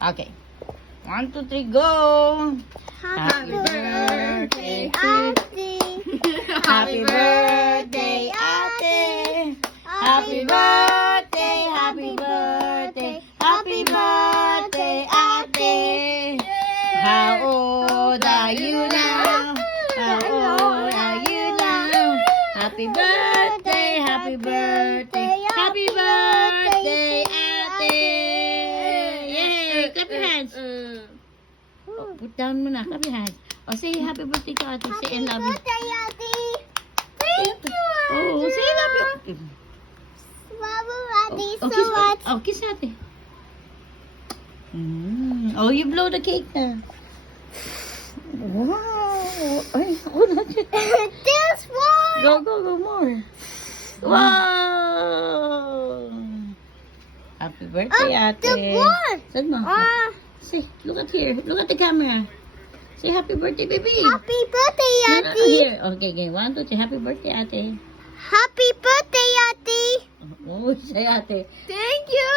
Okay. 1, 2, 3, go! Happy birthday, Ate. Happy birthday, Ate! Happy birthday, happy birthday, happy birthday, Ate! How old are you now? How old are you now? Happy birthday, happy birthday, happy birthday, Ate! Yay! Clap your hands. Oh, put down muna. Clap your hands. Oh, say happy birthday to Ate. Say I love you. Birthday, Ate. Thank you. Oh, say I love you. Mama, Ate, Oh, so kiss pa. much. Oh, kiss Ate. Oh, you blow the cake na. Wow. Ay, ako na. This one. Go more. Wow. Happy birthday, Ate. The one. Saan mo? Say, look at here. Look at the camera. Say happy birthday, baby. Happy birthday, No, Ate. here. Okay, 1, 2, 3. Happy birthday, Ate. Happy birthday, Ate. Oh, say Ate. Thank you.